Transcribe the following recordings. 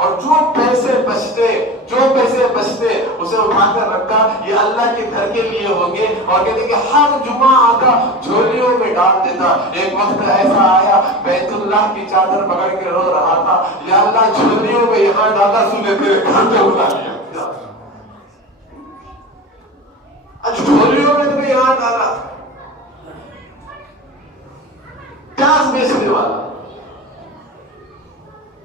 اور جو پیسے بچتے اسے اٹھا کر رکھا، یہ اللہ کے گھر کے لیے ہوں گے، اور کہتے کہ ہر جمعہ آتا جھولیوں میں ڈال دیتا۔ ایک وقت ایسا آیا بیت اللہ کی چادر پکڑ کے رو رہا تھا، یا اللہ جھولیوں میں یہاں ڈالا، سنے تیرے گھر میں اٹھا لیا، جھولیوں میں تمہیں یہاں ڈالا، پیاز بیچنے والا۔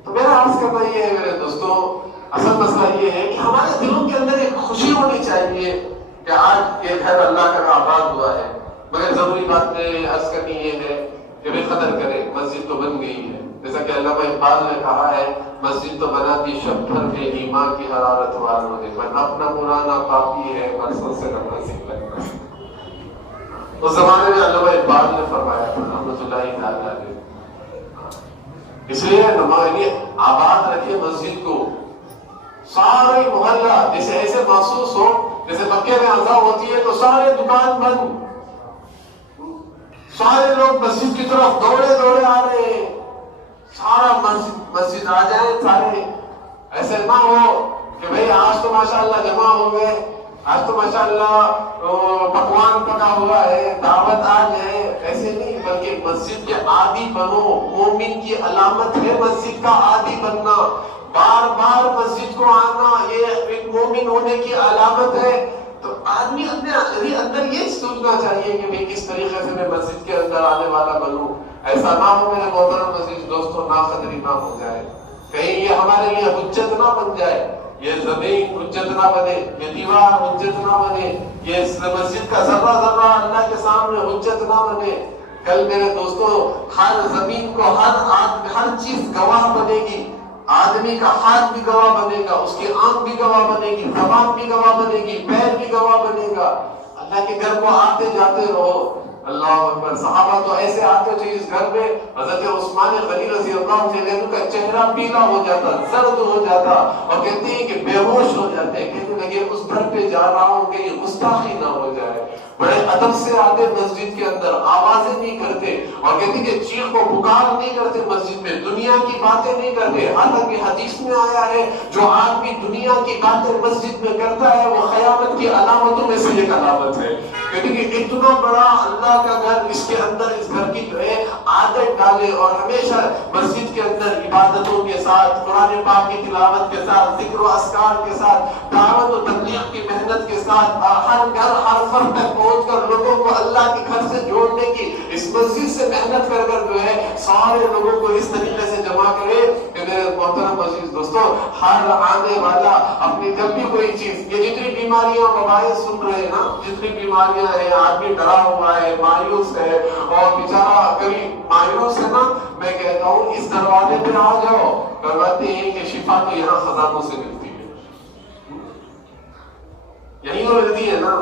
تو میرا عرض کرنا یہ ہے میرے دوستوں، اصل مسئلہ یہ ہے کہ ہمارے دلوں کے اندر ایک خوشی ہونی چاہیے کہ آج یہ گھر اللہ کا آباد ہوا ہے، مگر ضروری بات میں عرض کرنی یہ ہے کہ بے قدر کرے، مسجد تو بن گئی ہے، جیسا کہ علامہ اقبال نے کہا ہے، مسجد تو بنا دی شب بھر میں ایمان کی حرارت والوں نے، ورنہ اپنا پرانا پاپی ہے برسوں سے نمازی لگتا ہے۔ اس زمانے میں علامہ اقبال نے فرمایا تھا رحمۃ اللہ تعالیٰ علیہ، اس لیے نمازی آباد رکھے مسجد کو، سارے محلہ جیسے ایسے محسوس ہو جیسے مکے میں اذان ہوتی ہے تو سارے دکان بند، سارے لوگ مسجد کی طرف دوڑے آ رہے ہیں، سارا مسجد آ جائیں سارے، ایسے نہ ہو کہ بھئی آج تو ماشاءاللہ جمع ہو گئے، آج تو ماشاءاللہ پکوان پکا ہوا ہے، دعوت آج ہے، ایسے نہیں، بلکہ مسجد کے عادی بنو۔ مومن کی علامت ہے مسجد کا عادی بننا، بار بار مسجد کو آنا، یہ ایک مومن ہونے کی علامت ہے۔ تو آدمی اپنے اندر یہ سوچنا چاہیے کہ میں کس طریقے سے میں مسجد کے اندر آنے والا بنوں، ایسا نہ ہو میرے محترم مسجد دوستوں، ناقدری نہ ہو جائے، کہیں یہ ہمارے لیے حجت نہ بن جائے، یہ زمین حجت نہ بنے، یہ دیوار حجت نہ بنے، یہ مسجد کا ذرہ ذرہ اللہ کے سامنے حجت نہ بنے۔ کل میرے دوستوں ہر زمین کو ہر چیز گواہ بنے گی، آدمی کا ہاتھ بھی گواہ بنے گا، اس کی آنکھ بھی گواہ بنے گی، زبان بھی گواہ بنے گی، پیر بھی گواہ بنے گا۔ اللہ کے گھر کو آتے جاتے رہو، اللہ اکبر۔ صحابہ تو ایسے آتے تھے اس گھر میں، حضرت عثمان غنی رضی اللہ عنہ کا چہرہ پیلا ہو جاتا، زرد ہو جاتا، اور کہتے ہیں کہ بے ہوش ہو جاتے، کہنے لگے اس گھر پہ جا رہا ہوں کہ یہ گستاخی نہ ہو جائے۔ بڑے ادب سے آتے مسجد کے اندر، آوازیں نہیں کرتے، اور کہتے کہ چیخ و پکار نہیں کرتے مسجد میں، دنیا کی باتیں نہیں کرتے۔ حالانکہ حدیث میں آیا ہے جو آدمی دنیا کی باتیں مسجد میں کرتا ہے وہ قیامت کی علامتوں میں سے ایک علامت ہے۔ کہتے کہ اتنا بڑا اللہ کا گھر، اس کے اندر اس گھر کی جو ہے عادت ڈالے، اور ہمیشہ مسجد کے اندر عبادتوں کے ساتھ، قرآن پاک کی تلاوت کے ساتھ، ذکر و اذکار کے ساتھ، دعوت و تبلیغ کی محنت کے ساتھ، ہر گھر ہر فرد تک پہنچ کر لوگوں کو اللہ کے گھر سے جوڑنے کی اس مسجد سے محنت کر جو ہے سارے لوگوں کو اس طریقے سے جمع کرے کہ میرے محترم عزیز دوستوں، ہر آنے والا اپنی جب بھی کوئی چیز، یہ جتنی بیماریاں وبائیں سن رہے ہیں نا، جتنی بیماریاں ہیں، آدمی ڈرا ہوا ہے، مایوس ہے، اور بیچارہ کبھی مایوس ہے نا، میں کہتا ہوں اس دروازے پہ آ جاؤ، کرواتے ہیں کہ شفا تو یہاں خزانوں سے ملتی ہے، یہی تو ملتی ہے نا۔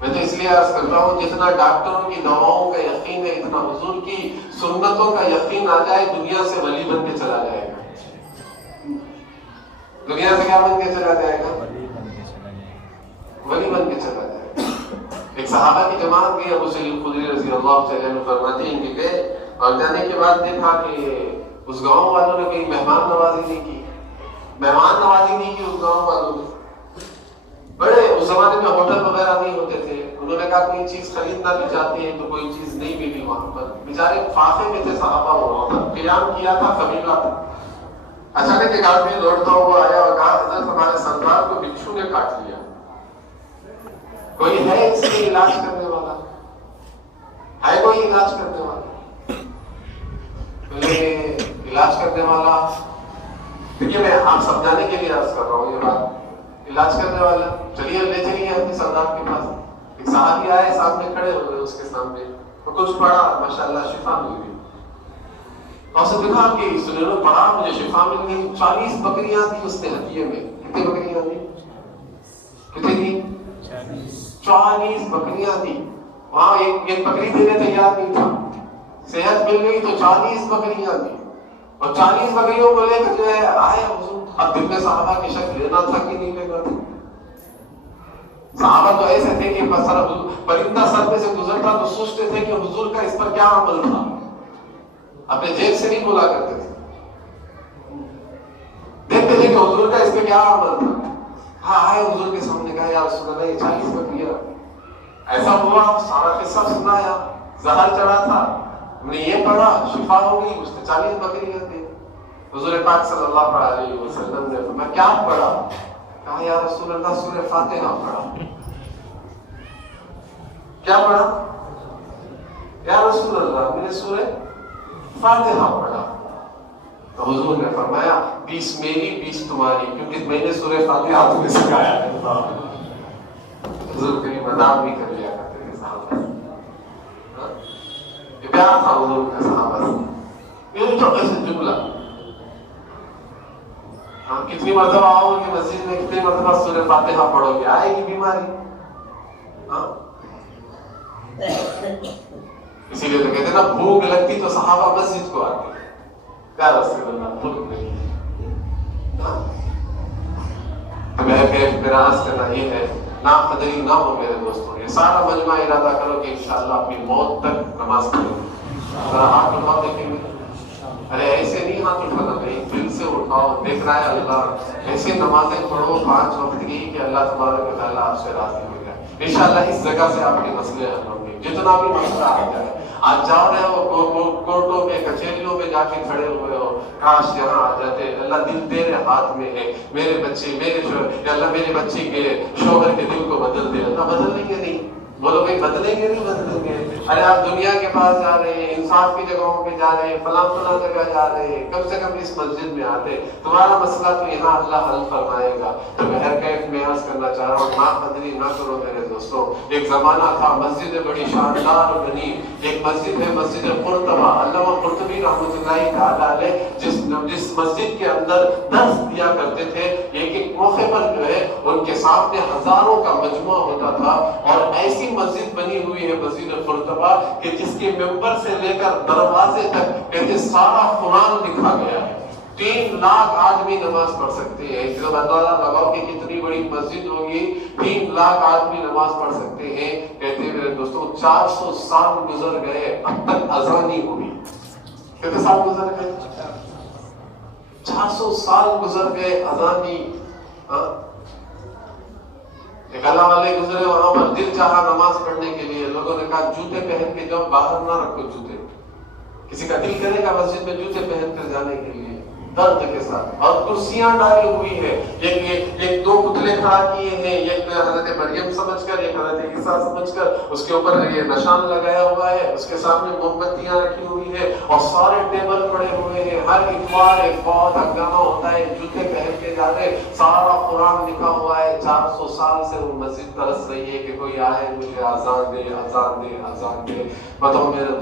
میں تو اس لیے عرض کرتا ہوں جتنا ڈاکٹروں کی دواؤں کا یقین ہے، اتنا حضور کی سنتوں کا یقین آ جائے، دنیا سے ولی بن کے چلا جائے گا۔ دنیا سے کیا بن کے چلا جائے گا؟ ولی بن کے چلا جائے گا۔ ایک صحابہ کی جماعت گئی، ابو سعید خدری رضی اللہ عنہ فرماتے ہیں کہ گئے، اور جانے کے بعد دیکھا کہ اس گاؤں والوں نے کوئی مہمان نوازی نہیں کی، مہمان نوازی نہیں کی اس گاؤں والوں نے۔ بڑے اس زمانے میں ہوٹل وغیرہ نہیں ہوتے تھے، انہوں نے کہا کوئی چیز خریدنا بھی چاہتے ہیں تو کوئی چیز نہیں ملی وہاں پر، بیچارے فاقے میں تھے صحابہ، وہاں پر قیام کیا تھا، قبیلہ تھا۔ اچانک ایک آدمی لوٹتا ہوا آیا اور کہا حضرت ہمارے سردار کو بچھو نے کاٹ لیا، کوئی ہے اس کے علاج کرنے والا؟ ہے کوئی علاج کرنے والا؟ علاج کرنے والا، دیکھیے میں آپ سمجھانے کے لیے عرض کر رہا ہوں یہ بات، علاج کرنے والا چلیے لے چلیے اپنے سردار کے پاس۔ ایک صحابی آئے، سامنے کھڑے ہوئے، اس کے سامنے تو کچھ پڑھا، ماشاءاللہ شفا مل گئی، اور اسے دیکھا کہ اس نے پڑھا، مجھے شفا مل گئی۔ 40 بکریاں تھی اس نے ہدیے میں، کتنی بکریاں تھی؟ کتنی تھی؟ 40 بکریاں تھی، وہاں ایک بکری دینے تیار نہیں تھا، صحت مل گئی تو 40 بکریاں تھی، اور 40 بکریوں کو لے کر جو ہے آئے حضور۔ اب دل میں صحابہ کی شک لینا تھا کہ نہیں لینا تھا؟ صحابہ تو ایسے تھے کہ پرندہ سر پہ سے گزرتا تو سوچتے تھے کہ حضور کا اس پر کیا عمل تھا، اپنے جیب سے نہیں بولا کرتے تھے۔ دیکھتے تھے کہ حضور کا اس پہ کیا عمل تھا. ہاں آئے حضور کے سامنے کہا یا رسول اللہ یہ 40 بکریاں. ایسا ہوا سارا قصہ سنایا. زہر چڑھا تھا, ہم نے یہ پڑھا شفا ہو گئی, اس نے 40 بکریاں دی. حضور پاک صلی اللہ علیہ وسلم نے فرمایا کیا پڑھا؟ کہا یا رسول اللہ سورہ فاتحہ پڑھا. کیا پڑھا؟ یا رسول اللہ میں نے سورہ فاتحہ پڑھا. تو حضور نے فرمایا 20 میری 20 تمہاری, کیونکہ میں نے سورہ فاتحہ تمہیں سکھایا ہے. حضور کبھی مذاق بھی کر لیا کرتے تھے صحابہ. یہ پیار تھا حضور کا صحابہ سے. یہ تو ایسے جملہ ہاں کتنی مرتبہ آؤ گے مسجد میں, کتنی مرتبہ سورہ فاتحہ پڑھو گے, آئے گی بیماری. ہاں اسی لیے تو کہتے ہیں نا بھوک لگتی تو صحابہ مسجد کو آتے. کیا رسول اللہ بھوک نہیں. تو میرا عرض کرنا یہ ہے نا قدری نہ ہو میرے دوستوں. یہ سارا مجمع ارادہ کرو کہ انشاءاللہ اپنی موت تک نماز پڑھو. ذرا ہاتھ اٹھاؤ دیکھیں گے. ارے ایسے نہیں ہاتھ اٹھانا بھائی, دل سے اٹھاؤ. دیکھ رہا ہے اللہ, ایسے نمازیں پڑھو 5 وقت کی کہ اللہ تبارک و تعالیٰ آپ سے راضی ہو جائے. انشاءاللہ اس جگہ سے آپ کے مسئلے حل ہوں گے. جتنا بھی مسئلہ آ جائے, آج جا رہے ہو کورٹوں میں کچہریوں میں جا کے کھڑے ہوئے ہو, کاش یہاں آ جاتے. اللہ دل تیرے ہاتھ میں ہے. میرے بچے میرے شوہر, اللہ میرے بچے کے شوہر کے دل کو بدل دے. اللہ بدل لیں گے نہیں, بولو بھائی بدلیں گے نہیں بدلیں گے. ارے آپ دنیا کے پاس جا رہے ہیں, انصاف کی جگہوں پہ جا رہے ہیں, فلاں جگہ جا رہے ہیں, کم سے کم اس مسجد میں آتے. تمہارا مسئلہ تو یہاں اللہ حل فرمائے گا. تو بہرکیف میں عرض کرنا چاہ رہا ہوں نا قدری نہ کرو میرے دوستوں. ایک زمانہ تھا مسجد بڑی شاندار بنی, ایک مسجد ہے مسجد قرطبہ. علامہ قرطبی رحمۃ اللہ تعالیٰ علیہ جس مسجد کے اندر درس دیا کرتے تھے, ایک موقع پر جو ہے ان کے سامنے ہزاروں کا مجموعہ ہوتا تھا. اور ایسی مسجد بنی ہوئی ہے مسجد قرطبہ کہ جس کے ممبر سے لے کر دروازے تک کہتے سارا قرآن لکھا گیا ہے. 3 لاکھ آدمی نماز پڑھ سکتے ہیں. جب اندازہ لگاؤ کہ کتنی بڑی مسجد ہوگی, 3 لاکھ آدمی نماز پڑھ سکتے ہیں. کہتے ہیں میرے دوستوں 400 سال گزر گئے اب تک اذان نہیں ہوئی. کتنے سال گزر گئے؟ 400 سال گزر گئے اذان نہیں. ایک اللہ والے گزرے وہاں پر, دل چاہا نماز پڑھنے کے لیے. لوگوں نے کہا جوتے پہن کے جاؤ, باہر نہ رکھو جوتے. کسی کا دل کرے گا مسجد میں جوتے پہن کر جانے کے لیے درد کے ساتھ. اور کرسیاں ڈالی ہوئی ہے, ایک 2 پتلے کھڑا کیے ہیں, ایک حضرت مریم سمجھ کر, ایک حضرت عیسیٰ سمجھ کر. اس کے اوپر یہ نشان لگایا ہوا ہے, اس کے سامنے موم بتیاں رکھی ہوئی ہے, اور سارے ٹیبل پڑے ہوئے ہیں. ہر اتوار ایک بہت ہنگامہ ہوتا ہے, جوتے پہن کے جا رہے, سارا قرآن لکھا ہوا ہے. 400 سال سے وہ مسجد ترس رہی ہے کہ کوئی آئے مجھے اذان دے اذان دے اذان دے. بتاؤ میرے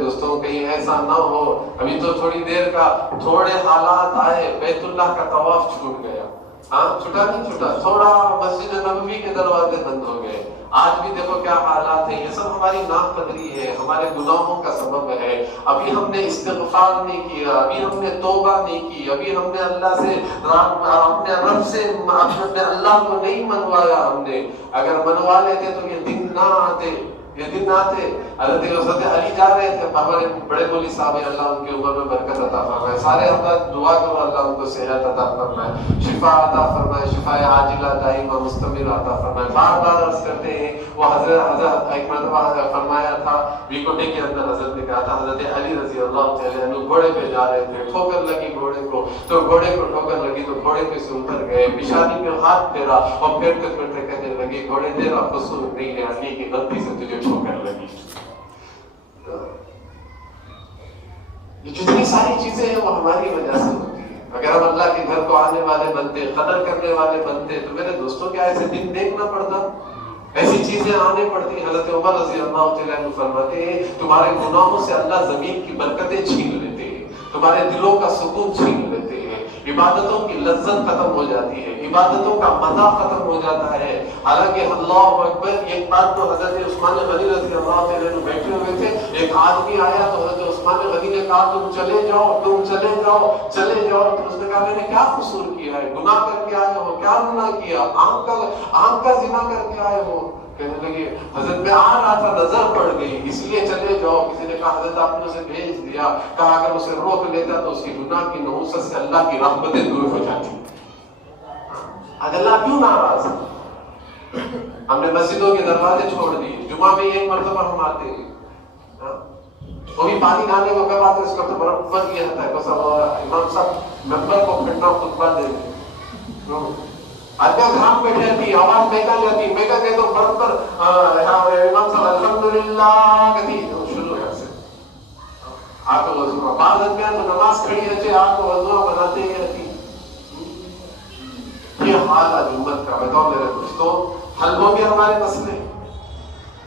دوستوں کہیں ایسا نہ ہو ابھی تو تھوڑی دیر کا تھوڑے حالات آئے, بیت اللہ کا طواف چھوٹ گیا. ہاں چھوٹا نہیں چھوٹا, تھوڑا مسجد نبوی کے دروازے بند ہو گئے. آج بھی دیکھو کیا حالات ہیں. یہ سب ہماری ناقدری ہے, ہمارے گناہوں کا سبب ہے. ابھی ہم نے استغفار نہیں کیا, ابھی ہم نے توبہ نہیں کی, ابھی ہم نے اللہ سے اپنے رب سے اپنے اللہ کو نہیں منوایا. ہم نے اگر منوا لیتے تو یہ دن نہ آتے, یہ دن آتے. حضرت علی جا رہے تھے, ہمارے بڑے مولوی صاحب اللہ ان کی عمر میں برکت عطا فرمائے. سارے ہم دعا کرو اللہ ان کو صحت عطا فرمائے, شفا عطا فرمائے, شفا عاجلہ دائمہ مستمر عطا فرمائے. بار بار عرض کرتے ہیں وہ حضرت ایک مرتبہ فرمایا تھا ویکوٹے کے اندر, حضرت نے کہا تھا حضرت علی رضی اللہ تعالیٰ عنہ گھوڑے پہ جا رہے تھے, ٹھوکر لگی گھوڑے کو, تو گھوڑے کو ٹھوکر لگی تو گھوڑے پہ سے اتر گئے. پیشانی میں ہاتھ پھیرا اور پھیرتے پھیرتے کہنے لگے گھوڑے تیرا قصور نہیں ہے, علی کی غلطی سے تجھے ٹھوکر لگی. یہ جتنی ساری چیزیں ہیں وہ ہماری وجہ سے ہوتی ہیں. اگر ہم اللہ کے گھر کو آنے والے بنتے, قدر کرنے والے بنتے, تو میرے دوستوں کیا ایسے دن دیکھنا پڑتا, ایسی چیزیں آنے پڑتی. حضرت عمر رضی اللہ تعالیٰ عنہ فرماتے ہیں تمہارے گناہوں سے اللہ زمین کی برکتیں چھین لیتے ہیں, تمہارے دلوں کا سکون چھین لیتے ہیں, عبادتوں کی لذت ختم ہو جاتی ہے, عبادتوں کا مزہ ختم ہو جاتا ہے. حالانکہ اللہ اکبر, ایک بات تو حضرت عثمان غنی رضی اللہ تعالیٰ عنہ بیٹھے ہوئے تھے, ایک آدمی آیا تو حضرت عثمان غنی نے کہا تم چلے جاؤ تو اس نے کہا میں نے کیا قصور کیا ہے, گناہ کر کے آئے ہو, کیا گناہ کیا, آنکھ کا زنا کر کے آئے ہو. کہنے لگے حضرت میں آ رہا تھا نظر پڑ گئی اس لیے چلے جاؤ. کسی نے کہا حضرت آپ نے اسے بھیج دیا. کہا اگر اسے روک لیتا تو اس کی گناہ کی نحوست سے اللہ کی رحمتیں دور ہو جاتی. آج اللہ کیوں ناراض ہے؟ ہم نے مسجدوں کے دروازے چھوڑ دیے. جمعہ میں ایک مرتبہ ہم آتے ہیں, وہ بھی پانی کھانے کو کب آتے اس کا تو برابر یہ ہوتا ہے بس امام صاحب ممبر کو پھٹنا خطبہ دے دیں. آدمی گھام بیٹھے رہتی آواز مہنگا جاتی مہنگا کہ تو برابر امام صاحب الحمدللہ کہتی شروع ہو جاتے آپ کو وضوع. بعض آدمی تو نماز کھڑی رہتے آپ کو وضوع بناتے ہی رہتی. یہ حال آج امت کا. بتاؤ میرے دوستوں حل ہو گیا ہمارے مسئلے.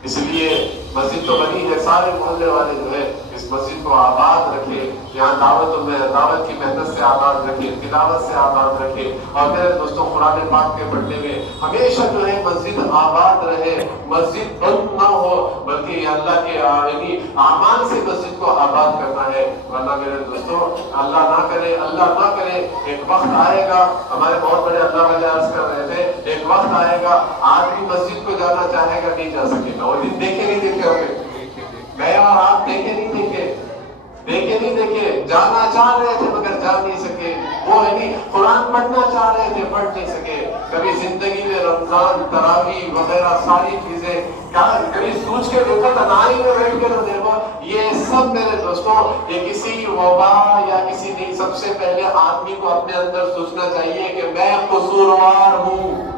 اس لیے مسجد تو بنی ہے, سارے محلے والے جو ہے اس مسجد کو آباد رکھے, یہاں دعوت کی محنت سے آباد رکھے, تلاوت سے آباد رکھے. اور میرے دوستوں قرآن پاک کے پڑھنے میں ہمیشہ جو ہے مسجد آباد رہے, مسجد بند نہ ہو, بلکہ یہ اللہ کے یعنی اعمال سے مسجد کو آباد کرنا ہے. ورنہ میرے دوستوں اللہ نہ کرے ایک وقت آئے گا, ہمارے بہت بڑے اللہ والے عرض کر رہے تھے, ایک وقت آئے گا آدمی مسجد کو جانا چاہے گا نہیں جا سکے گا. وہ دن دیکھے نہیں دیکھے ہوگے, گئے اور آپ دیکھے نہیں دیکھے, جانا چاہ رہے تھے مگر جا نہیں سکے. وہ یعنی قرآن پڑھنا چاہ رہے تھے پڑھ نہیں سکے. کبھی زندگی میں رمضان تراویح وغیرہ ساری چیزیں کبھی سوچ کے دیکھو تنہائی میں بیٹھ کے نہ دیکھو. یہ سب میرے دوستوں یہ کسی وبا یا کسی نہیں, سب سے پہلے آدمی کو اپنے اندر سوچنا چاہیے کہ میں قصوروار ہوں.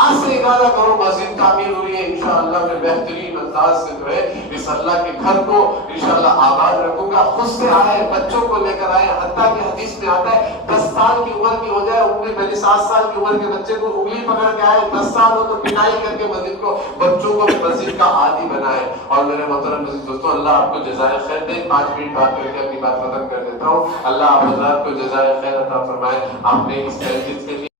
آج سے ارادہ کرو مسجد تعمیر ہوئی ہے انشاءاللہ میں بہترین انداز سے جو ہے اس اللہ کے گھر کو انشاءاللہ آباد رکھوں گا. خود سے آئے, بچوں کو لے کر آئے. حتیٰ کہ حدیث میں آتا ہے 10 سال کی عمر کی ہو جائے, انگلی پہلے 7 سال کی عمر کے بچے کو انگلی پکڑ کے آئے, 10 سال ہو تو پٹائی کر کے مسجد کو بچوں کو مسجد کا عادی بنائے. اور میرے محترم دوستوں اللہ آپ کو جزائے خیر دے. 5 منٹ بات کر کے اپنی بات ختم کر دیتا ہوں. اللہ آپ حضرات کو جزائے خیر عطا فرمائے. آپ نے اس مسجد کے لیے